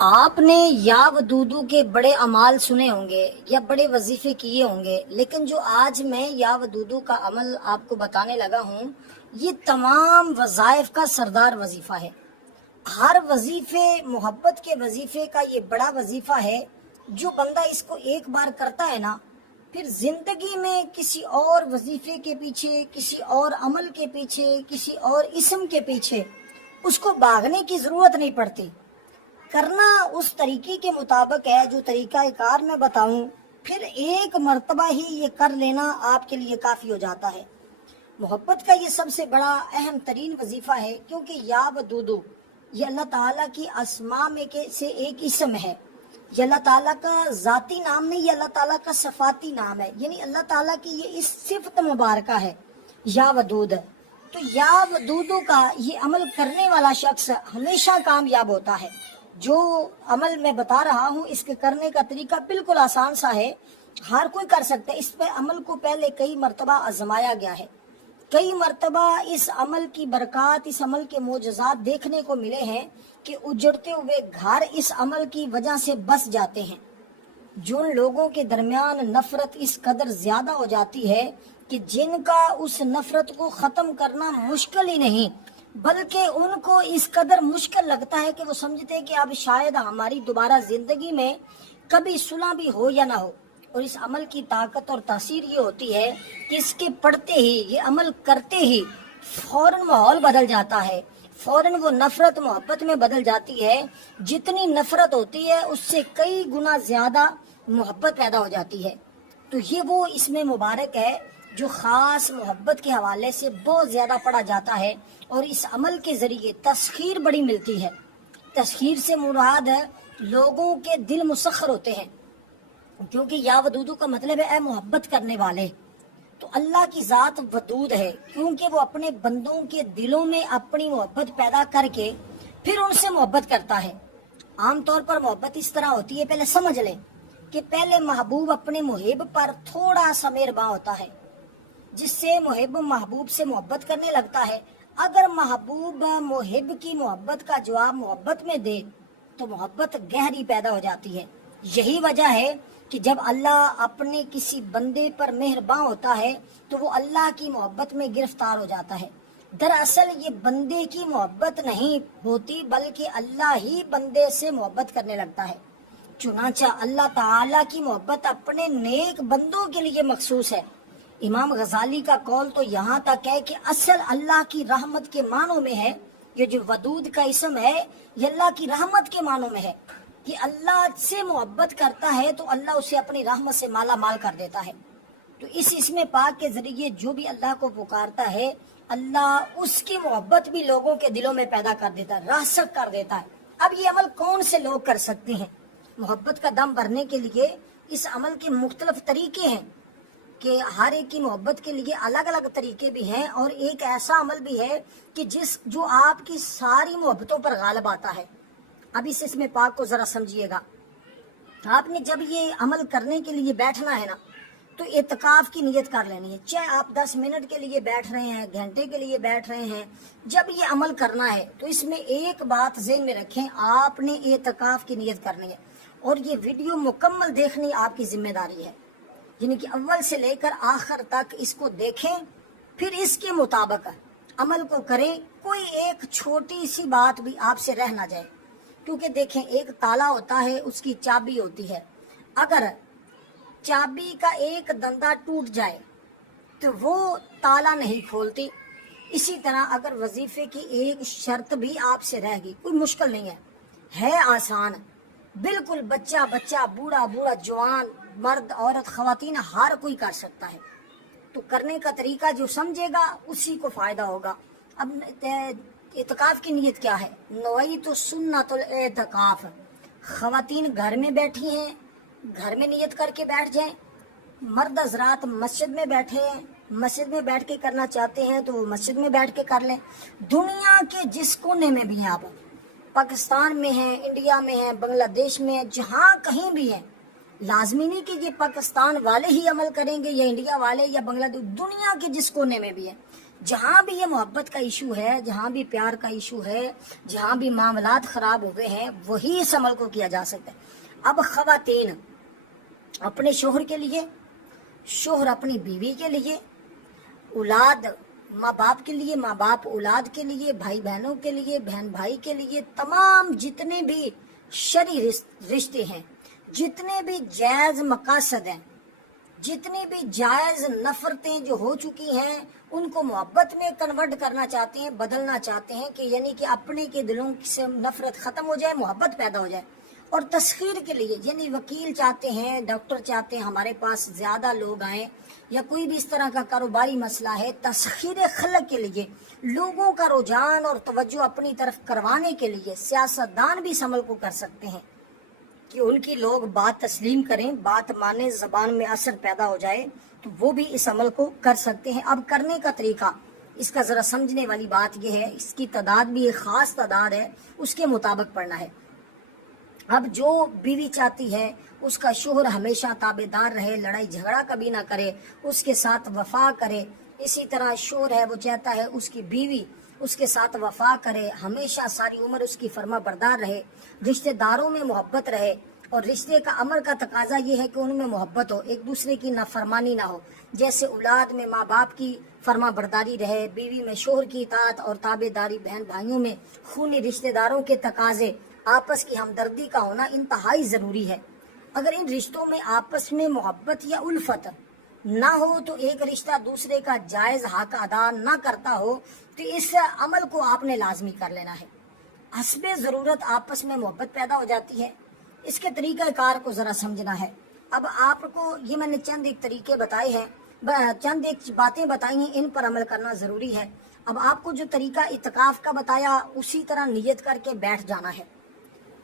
آپ نے یا ودودو کے بڑے اعمال سنے ہوں گے یا بڑے وظیفے کیے ہوں گے، لیکن جو آج میں یا ودودو کا عمل آپ کو بتانے لگا ہوں، یہ تمام وظائف کا سردار وظیفہ ہے۔ ہر وظیفے، محبت کے وظیفے کا یہ بڑا وظیفہ ہے۔ جو بندہ اس کو ایک بار کرتا ہے نا، پھر زندگی میں کسی اور وظیفے کے پیچھے، کسی اور عمل کے پیچھے، کسی اور اسم کے پیچھے اس کو بھاگنے کی ضرورت نہیں پڑتی۔ کرنا اس طریقے کے مطابق ہے جو طریقہ کار میں بتاؤں، پھر ایک مرتبہ ہی یہ کر لینا آپ کے لیے کافی ہو جاتا ہے۔ محبت کا یہ سب سے بڑا اہم ترین وظیفہ ہے، کیونکہ یا ودودو یہ اللہ تعالیٰ کی اسماء میں سے ایک اسم ہے۔ یہ اللہ تعالیٰ کا ذاتی نام نہیں، یہ اللہ تعالیٰ کا صفاتی نام ہے، یعنی اللہ تعالیٰ کی یہ اس صفت مبارکہ ہے یا ودود۔ تو یا ودودو کا یہ عمل کرنے والا شخص ہمیشہ کامیاب ہوتا ہے۔ جو عمل میں بتا رہا ہوں اس کے کرنے کا طریقہ بالکل آسان سا ہے، ہر کوئی کر سکتا ہے۔ اس پہ عمل کو پہلے کئی مرتبہ آزمایا گیا ہے، کئی مرتبہ اس عمل کی برکات، اس عمل کے معجزات دیکھنے کو ملے ہیں کہ اجڑتے ہوئے گھر اس عمل کی وجہ سے بس جاتے ہیں۔ جن لوگوں کے درمیان نفرت اس قدر زیادہ ہو جاتی ہے کہ جن کا اس نفرت کو ختم کرنا مشکل ہی نہیں، بلکہ ان کو اس قدر مشکل لگتا ہے کہ وہ سمجھتے ہیں کہ اب شاید ہماری دوبارہ زندگی میں کبھی صلح بھی ہو یا نہ ہو۔ اور اس عمل کی طاقت اور تاثیر یہ ہوتی ہے کہ اس کے پڑھتے ہی، یہ عمل کرتے ہی فوراً ماحول بدل جاتا ہے، فوراً وہ نفرت محبت میں بدل جاتی ہے۔ جتنی نفرت ہوتی ہے اس سے کئی گنا زیادہ محبت پیدا ہو جاتی ہے۔ تو یہ وہ اس میں مبارک ہے جو خاص محبت کے حوالے سے بہت زیادہ پڑھا جاتا ہے، اور اس عمل کے ذریعے تسخیر بڑی ملتی ہے۔ تسخیر سے مراد لوگوں کے دل مسخر ہوتے ہیں، کیونکہ یا ودودو کا مطلب ہے اے محبت کرنے والے۔ تو اللہ کی ذات ودود ہے، کیونکہ وہ اپنے بندوں کے دلوں میں اپنی محبت پیدا کر کے پھر ان سے محبت کرتا ہے۔ عام طور پر محبت اس طرح ہوتی ہے، پہلے سمجھ لیں کہ پہلے محبوب اپنے محب پر تھوڑا سا مہرباں ہوتا ہے، جس سے محب محبوب سے محبت کرنے لگتا ہے۔ اگر محبوب محب کی محبت کا جواب محبت میں دے تو محبت گہری پیدا ہو جاتی ہے۔ یہی وجہ ہے کہ جب اللہ اپنے کسی بندے پر مہرباں ہوتا ہے تو وہ اللہ کی محبت میں گرفتار ہو جاتا ہے۔ دراصل یہ بندے کی محبت نہیں ہوتی، بلکہ اللہ ہی بندے سے محبت کرنے لگتا ہے۔ چنانچہ اللہ تعالیٰ کی محبت اپنے نیک بندوں کے لیے مخصوص ہے۔ امام غزالی کا قول تو یہاں تک ہے کہ اصل اللہ کی رحمت کے معنوں میں ہے، یہ جو ودود کا اسم ہے یہ اللہ کی رحمت کے معنوں میں ہے کہ اللہ سے محبت کرتا ہے تو اللہ اسے اپنی رحمت سے مالا مال کر دیتا ہے۔ تو اس اسم پاک کے ذریعے جو بھی اللہ کو پکارتا ہے، اللہ اس کی محبت بھی لوگوں کے دلوں میں پیدا کر دیتا ہے، راسخ کر دیتا ہے۔ اب یہ عمل کون سے لوگ کر سکتے ہیں؟ محبت کا دم بھرنے کے لیے اس عمل کے مختلف طریقے ہیں کہ ہر ایک کی محبت کے لیے الگ الگ طریقے بھی ہیں، اور ایک ایسا عمل بھی ہے کہ جو آپ کی ساری محبتوں پر غالب آتا ہے۔ اب اس اسم پاک کو ذرا سمجھیے گا۔ آپ نے جب یہ عمل کرنے کے لیے بیٹھنا ہے نا، تو اعتکاف کی نیت کر لینی ہے، چاہے آپ 10 منٹ کے لیے بیٹھ رہے ہیں، گھنٹے کے لیے بیٹھ رہے ہیں۔ جب یہ عمل کرنا ہے تو اس میں ایک بات ذہن میں رکھیں، آپ نے اعتکاف کی نیت کرنی ہے، اور یہ ویڈیو مکمل دیکھنی آپ کی ذمہ داری ہے، یعنی کہ اول سے لے کر آخر تک اس کو دیکھیں، پھر اس کے مطابق عمل کو کریں۔ کوئی ایک چھوٹی سی بات بھی آپ سے رہ نہ جائے، کیونکہ دیکھیں ایک تالا ہوتا ہے، اس کی چابی ہوتی ہے، اگر چابی کا ایک دندہ ٹوٹ جائے تو وہ تالا نہیں کھولتی۔ اسی طرح اگر وظیفے کی ایک شرط بھی آپ سے رہ گئی، کوئی مشکل نہیں ہے آسان، بالکل بچہ بوڑھا جوان، مرد عورت خواتین ہر کوئی کر سکتا ہے۔ تو کرنے کا طریقہ جو سمجھے گا اسی کو فائدہ ہوگا۔ اب اعتکاف کی نیت کیا ہے؟ نویت سنت الاعتکاف۔ خواتین گھر میں بیٹھی ہیں، گھر میں نیت کر کے بیٹھ جائیں، مرد حضرات مسجد میں بیٹھے ہیں، مسجد میں بیٹھ کے کرنا چاہتے ہیں تو وہ مسجد میں بیٹھ کے کر لیں۔ دنیا کے جس کونے میں بھی ہیں آپ، پاکستان میں ہیں، انڈیا میں ہیں، بنگلہ دیش میں ہیں، جہاں کہیں بھی ہیں، لازمی نہیں کہ یہ پاکستان والے ہی عمل کریں گے یا انڈیا والے یا بنگلہ دیش، دنیا کے جس کونے میں بھی ہیں، जहाँ भी ये मोहब्बत का इशू है, जहाँ भी प्यार का इशू है, जहाँ भी मामलात खराब हुए हैं, वही इस अमल को किया जा सकता है। अब खवातीन अपने शोहर के लिए, शोहर अपनी बीवी के लिए, औलाद माँ बाप के लिए, माँ बाप औलाद के लिए, भाई बहनों के लिए, बहन भाई के लिए, तमाम जितने भी शरई रिश्ते हैं, जितने भी जायज मकासद हैं, जितनी भी जायज नफरतें जो हो चुकी हैं, उनको मोहब्बत में कन्वर्ट करना चाहते हैं, बदलना चाहते हैं कि यानी कि अपने के दिलों से नफरत खत्म हो जाए, मोहब्बत पैदा हो जाए। और तस्खीर के लिए यानी वकील चाहते हैं, डॉक्टर चाहते हैं हमारे पास ज्यादा लोग आए, या कोई भी इस तरह का कारोबारी मसला है, तस्खीर खलक के लिए, लोगों का रुझान और तवज्जो अपनी तरफ करवाने के लिए सियासतदान भी इस अमल को कर सकते हैं कि उनकी लोग बात तस्लीम करें, बात माने, जबान में असर पैदा हो जाए, तो वो भी इस अमल को कर सकते हैं। अब करने का तरीका, इसका जरा समझने वाली बात यह है, इसकी तादाद भी एक खास तादाद है, उसके मुताबिक पढ़ना है। अब जो बीवी चाहती है उसका शोहर हमेशा ताबेदार रहे, लड़ाई झगड़ा कभी ना करे, उसके साथ वफा करे। इसी तरह शोहर है वो चाहता है उसकी बीवी उसके साथ वफा करे, हमेशा सारी उम्र उसकी फर्मा बरदार रहे, रिश्तेदारों में मोहब्बत रहे। और रिश्ते का अमर का तकाजा ये है कि उनमें मोहब्बत हो, एक दूसरे की नाफरमानी ना हो। जैसे औलाद में माँ बाप की फर्मा बरदारी रहे, बीवी में शोहर की इताअत और ताबेदारी, बहन भाइयों में खूनी रिश्तेदारों के तकाजे, आपस की हमदर्दी का होना इंतहाई जरूरी है। अगर इन रिश्तों में आपस में मोहब्बत या उल्फत ना हो, तो एक रिश्ता दूसरे का जायज हक अदा ना करता हो, तो इस अमल को आपने लाजमी कर लेना है। हस्बे जरूरत आपस में मोहब्बत पैदा हो जाती है। इसके तरीका कार को जरा समझना है। अब आपको ये मैंने चंद एक तरीके बताए हैं, चंद एक बातें बताई हैं, इन पर अमल करना जरूरी है। अब आपको जो तरीका इत्काफ का बताया, उसी तरह नियत करके बैठ जाना है।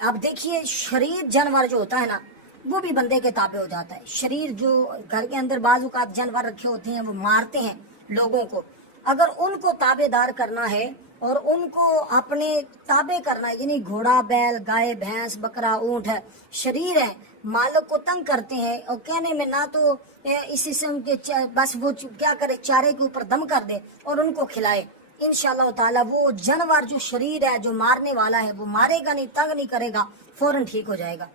अब देखिए, शरीर जानवर जो होता है ना, वो भी बंदे के ताबे हो जाता है। शरीर जो घर के अंदर बाजुकात जानवर रखे होते हैं, वो मारते हैं लोगों को। अगर उनको ताबेदार करना है और उनको अपने ताबे करना है, यानी घोड़ा, बैल, गाय, भैंस, बकरा, ऊंट है, शरीर है, मालिक को तंग करते हैं, और कहने में ना तो इस किस्म के बस वो क्या करे, चारे के ऊपर दम कर दे और उनको खिलाए, इंशाअल्लाह ताला वो जानवर जो शरीर है, जो मारने वाला है, वो मारेगा नहीं, तंग नहीं करेगा, फौरन ठीक हो जाएगा।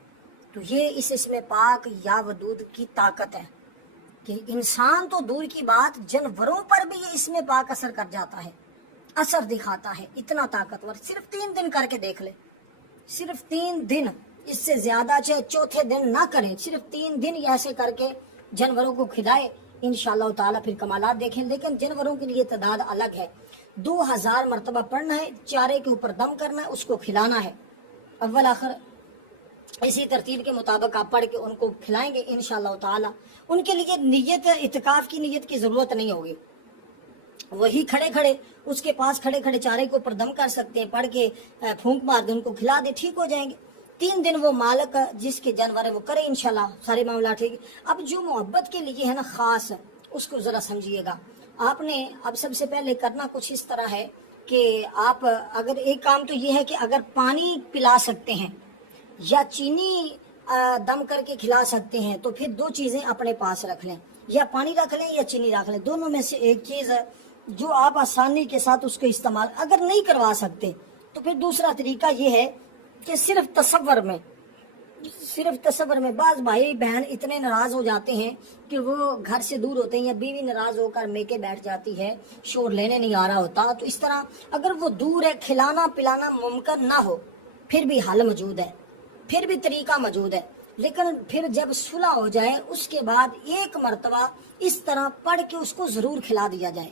तो ये इसमें पाक या वदूद की ताकत है कि इंसान तो दूर की बात, जानवरों पर भी ये इसमें पाक असर कर जाता है, असर दिखाता है, इतना ताकतवर। सिर्फ 3 दिन करके देख ले, सिर्फ 3 दिन, इससे ज्यादा चाहे चौथे दिन ना करें, सिर्फ 3 दिन ऐसे करके जानवरों को खिलाए, इंशाअल्लाह ताला फिर कमालात देखें। लेकिन जानवरों के लिए तादाद अलग है, 2000 मरतबा पढ़ना है, चारे के ऊपर दम करना है, उसको खिलाना है, अव्वल आखिर इसी तरतीब के मुताबिक आप पढ़ के उनको खिलाएंगे इंशाअल्लाह ताला। उनके लिए नियत, इत्काफ की नियत की जरूरत नहीं होगी, वही खड़े खड़े उसके पास खड़े खड़े चारे को ऊपर दम कर सकते हैं, पढ़ के फूंक मार दे, उनको खिला दे, ठीक हो जाएंगे। 3 दिन वो मालिक जिसके जानवर है वो करे, इंशाल्लाह सारे मामला ठीक। अब जो मोहब्बत के लिए है ना खास, उसको जरा समझिएगा। आपने अब सबसे पहले करना कुछ इस तरह है कि आप अगर एक काम तो ये है कि अगर पानी पिला सकते हैं या चीनी दम करके खिला सकते हैं, तो फिर 2 चीजें अपने पास रख लें, या पानी रख लें या चीनी रख लें, दोनों में से एक चीज जो आप आसानी के साथ उसको इस्तेमाल अगर नहीं करवा सकते, तो फिर दूसरा तरीका ये है कि सिर्फ तसव्वुर में बाज भाई बहन इतने नाराज हो जाते हैं कि वो घर से दूर होते हैं, या बीवी नाराज होकर मेके बैठ जाती है, शोर लेने नहीं आ रहा होता। तो इस तरह अगर वो दूर है, खिलाना पिलाना मुमकिन ना हो, फिर भी हल मौजूद है, फिर भी तरीका मौजूद है। लेकिन फिर जब सुलह हो जाए, उसके बाद एक मरतबा इस तरह पढ़ के उसको जरूर खिला दिया जाए।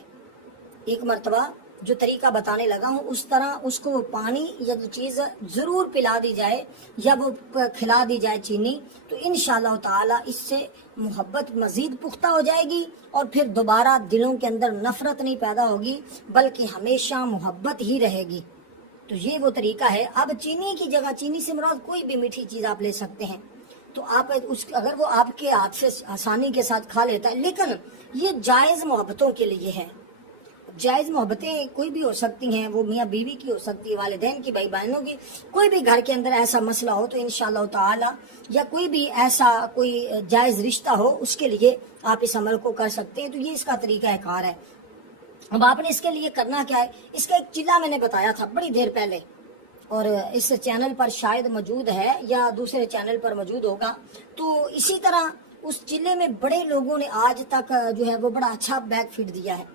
एक मरतबा जो तरीका बताने लगा हूँ, उस तरह उसको पानी या जो चीज जरूर पिला दी जाए, या वो खिला दी जाए चीनी, तो इंशाअल्लाह ताला इससे मोहब्बत मजीद पुख्ता हो जाएगी, और फिर दोबारा दिलों के अंदर नफरत नहीं पैदा होगी, बल्कि हमेशा मोहब्बत ही रहेगी। तो ये वो तरीका है। अब चीनी की जगह, चीनी से मुराद कोई भी मीठी चीज आप ले सकते हैं, तो आप अगर वो आपके हाथ से आसानी के साथ खा लेता है, लेकिन ये जायज मोहब्बतों के लिए है। जायज मोहब्बतें कोई भी हो सकती हैं, वो मियाँ बीवी की हो सकती है, वालिदैन की, भाई बहनों की, कोई भी घर के अंदर ऐसा मसला हो, तो इंशाअल्लाह ताला, या कोई भी ऐसा कोई जायज रिश्ता हो, उसके लिए आप इस अमल को कर सकते हैं। तो ये इसका तरीका कार है। अब आपने इसके लिए करना क्या है, इसका एक चिल्ला मैंने बताया था बड़ी देर पहले, और इस चैनल पर शायद मौजूद है या दूसरे चैनल पर मौजूद होगा। तो इसी तरह उस चिल्ले में बड़े लोगों ने आज तक जो है वो बड़ा अच्छा बैग फीड दिया है।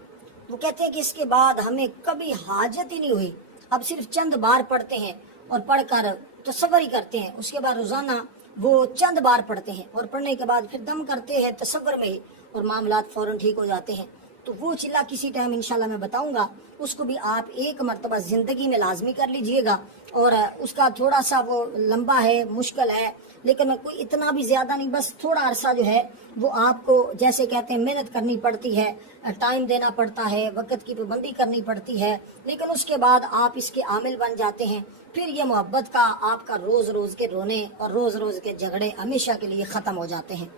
वो कहते हैं कि इसके बाद हमें कभी हाजत ही नहीं हुई, अब सिर्फ चंद बार पढ़ते हैं और पढ़कर तसव्वुर ही करते हैं, उसके बाद रोजाना वो चंद बार पढ़ते हैं और पढ़ने के बाद फिर दम करते हैं तसव्वुर में ही और मामलात फौरन ठीक हो जाते हैं। तो वो चिल्ला किसी टाइम इंशाल्लाह मैं बताऊंगा, उसको भी आप एक मर्तबा जिंदगी में लाजमी कर लीजिएगा। और उसका थोड़ा सा वो लंबा है, मुश्किल है, लेकिन कोई इतना भी ज्यादा नहीं, बस थोड़ा अरसा जो है वो आपको जैसे कहते हैं मेहनत करनी पड़ती है, टाइम देना पड़ता है, वक्त की पाबंदी करनी पड़ती है, लेकिन उसके बाद आप इसके आमिल बन जाते हैं। फिर ये मोहब्बत का आपका रोज रोज के रोने और रोज रोज के झगड़े हमेशा के लिए खत्म हो जाते हैं।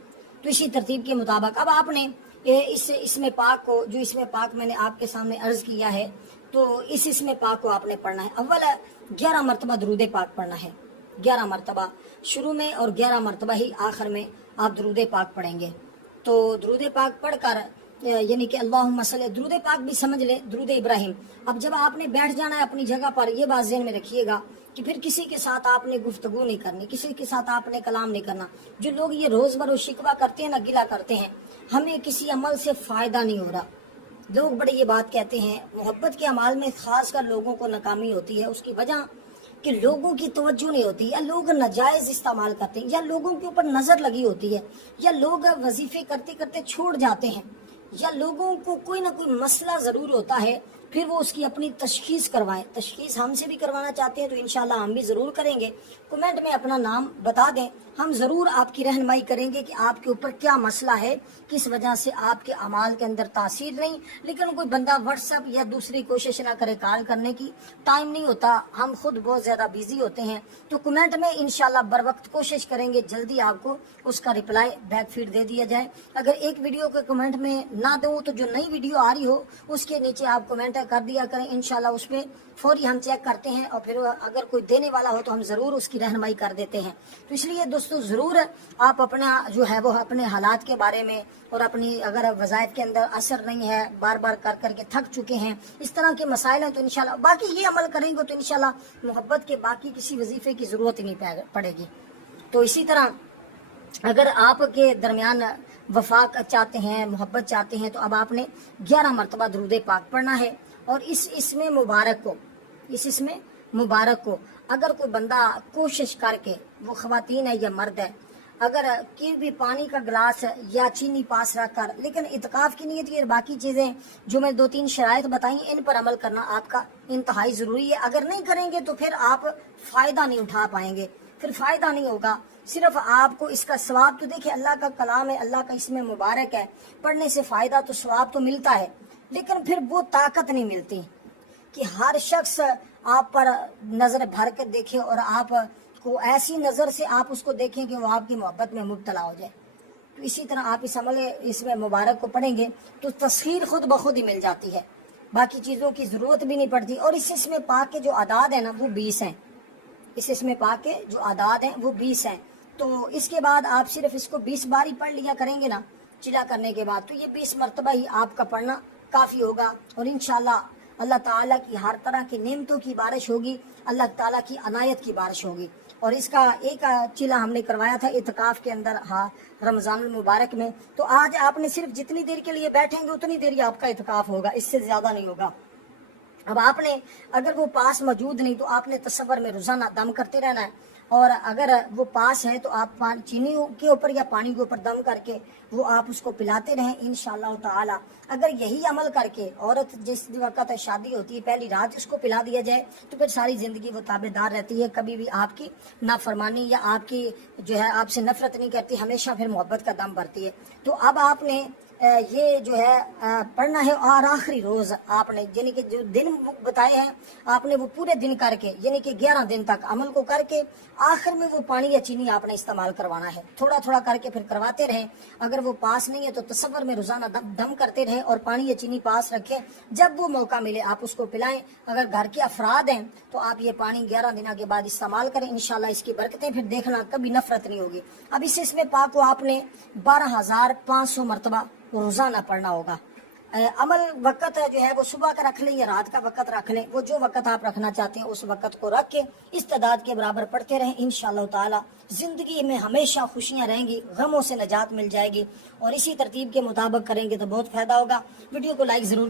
तो इसी तरतीब के मुताबिक अब आपने इसमें पाक को, जो इसमें पाक मैंने आपके सामने अर्ज किया है, तो इसमें पाक को आपने पढ़ना है। अव्वल 11 मरतबा दरूद पाक पढ़ना है, 11 मरतबा शुरू में और 11 मरतबा ही आखिर में आप दरूद पाक पढ़ेंगे। तो दरूद पाक पढ़कर यानी कि अल्लाहुम्मा सल्ली, दरूद पाक भी समझ ले दरूद इब्राहिम। अब जब आपने बैठ जाना है अपनी जगह पर, ये बात ज़हन में रखिएगा कि फिर किसी के साथ आपने गुफ्तगू नहीं करनी, किसी के साथ आपने कलाम नहीं करना। जो लोग ये रोज बरोज शिकवा करते हैं ना, गिला करते हैं, हमें किसी अमल से फायदा नहीं हो रहा। लोग बड़े ये बात कहते हैं, मोहब्बत के अमाल में खासकर लोगों को नाकामी होती है, उसकी वजह कि लोगों की तवज्जो नहीं होती, या लोग नाजायज इस्तेमाल करते हैं, या लोगों के ऊपर नजर लगी होती है, या लोग वजीफे करते करते छोड़ जाते हैं, या लोगों को कोई ना कोई मसला जरूर होता है, फिर वो उसकी अपनी तशखीस करवाएं। तशखीस हमसे भी करवाना चाहते हैं तो इंशाल्लाह हम भी जरूर करेंगे। कमेंट में अपना नाम बता दें, हम जरूर आपकी रहनुमाई करेंगे कि आपके ऊपर क्या मसला है, किस वजह से आपके अमाल के अंदर तासीर नहीं। लेकिन कोई बंदा व्हाट्सएप या दूसरी कोशिश ना करे, कॉल करने की टाइम नहीं होता, हम खुद बहुत ज्यादा बिजी होते हैं। तो कमेंट में इंशाल्लाह बर वक्त कोशिश करेंगे जल्दी आपको उसका रिप्लाई बैक फीड दे दिया जाए। अगर एक वीडियो के कमेंट में ना दूं तो जो नई वीडियो आ रही हो उसके नीचे आप कमेंट कर दिया करें, इंशाल्लाह उसमें फौरी हम चेक करते हैं और फिर अगर कोई देने वाला हो तो हम जरूर उसकी रहनुमाई कर देते हैं। तो इसलिए दोस्तों जरूर आप अपना जो है वो अपने हालात के बारे में और अपनी अगर वज़ाइफ के अंदर असर नहीं है, बार बार कर करके थक चुके हैं, इस तरह के मसाइल हैं, तो इंशाल्लाह बाकी ये अमल करेंगे तो इंशाल्लाह मोहब्बत के बाकी किसी वजीफे की जरूरत ही नहीं पड़ेगी। तो इसी तरह अगर आपके दरमियान वफा चाहते हैं, मोहब्बत चाहते हैं, तो अब आपने 11 मरतबा दरूद पाक पढ़ना है। और इसमें मुबारक को अगर कोई बंदा कोशिश करके, वो खवातीन है या मर्द है, अगर कि भी पानी का गिलास या चीनी पास रख कर, लेकिन इत्काफ की नीयत ये बाकी चीजें जो मैं 2-3 शराइत बताई इन पर अमल करना आपका इंतहाई जरूरी है। अगर नहीं करेंगे तो फिर आप फायदा नहीं उठा पाएंगे, फिर फायदा नहीं होगा। सिर्फ आपको इसका सवाब तो देखिए, अल्लाह का कलाम है, अल्लाह का इसमें मुबारक है, पढ़ने से फायदा तो सवाब तो मिलता है, लेकिन फिर वो ताकत नहीं मिलती कि हर शख्स आप पर नजर भर कर देखे और आप को ऐसी नजर से आप उसको देखें कि वो आपकी मोहब्बत में मुब्तला हो जाए। तो इसी तरह आप इस अमल इसमें मुबारक को पढ़ेंगे तो तस्खीर खुद ब खुद ही मिल जाती है, बाकी चीजों की जरूरत भी नहीं पड़ती। और इसमें पाक के जो आदाद है ना वो 20 हैं, इसमें पाक के जो आदाद हैं वो 20 हैं। तो इसके बाद आप सिर्फ इसको 20 बार ही पढ़ लिया करेंगे ना चिला करने के बाद, तो ये 20 मरतबा ही आपका पढ़ना काफी होगा। और इंशाल्लाह अल्लाह ताला की हर तरह की नेमतों की बारिश होगी, अल्लाह ताला की अनायत की बारिश होगी। और इसका एक चिला हमने करवाया था इत्काफ के अंदर, हाँ, रमजान मुबारक में। तो आज आपने सिर्फ जितनी देर के लिए बैठेंगे उतनी देर ही आपका इत्काफ होगा, इससे ज्यादा नहीं होगा। अब आपने अगर वो पास मौजूद नहीं तो आपने तसव्वुर में रोजाना दम करते रहना है, और अगर वो पास है तो आप चीनी के ऊपर या पानी के ऊपर दम करके वो आप उसको पिलाते रहें इंशाअल्लाह ताला। अगर यही अमल करके औरत जिस वक्त शादी होती है पहली रात उसको पिला दिया जाए तो फिर सारी जिंदगी वो ताबेदार रहती है, कभी भी आपकी नाफरमानी या आपकी जो है आपसे नफरत नहीं करती, हमेशा फिर मोहब्बत का दम भरती है। तो अब आपने ये जो है पढ़ना है, और आखिरी रोज आपने यानी कि जो दिन बताए हैं आपने वो पूरे दिन करके यानी कि 11 दिन तक अमल को करके आखिर में वो पानी या चीनी आपने इस्तेमाल करवाना है। थोड़ा थोड़ा करके फिर करवाते रहें। अगर वो पास नहीं है तो तसव्वुर में रोजाना दम करते रहें और पानी या चीनी पास रखें, जब वो मौका मिले आप उसको पिलाएं। अगर घर के अफराद हैं तो आप ये पानी 11 दिनों के बाद इस्तेमाल करें, इंशाल्लाह इसकी बरकतें फिर देखना कभी नफरत नहीं होगी। अब इसमें पाक को आपने 12,500 मरतबा रोजाना पढ़ना होगा। عمل وقت جو ہے وہ صبح کا رکھ لیں یا رات کا وقت رکھ لیں، وہ جو وقت آپ رکھنا چاہتے ہیں اس وقت کو رکھ کے استعداد کے برابر پڑھتے رہیں، انشاءاللہ تعالی زندگی میں ہمیشہ خوشیاں رہیں گی، غموں سے نجات مل جائے گی، اور اسی ترتیب کے مطابق کریں گے تو بہت فائدہ ہوگا۔ ویڈیو کو لائک ضرور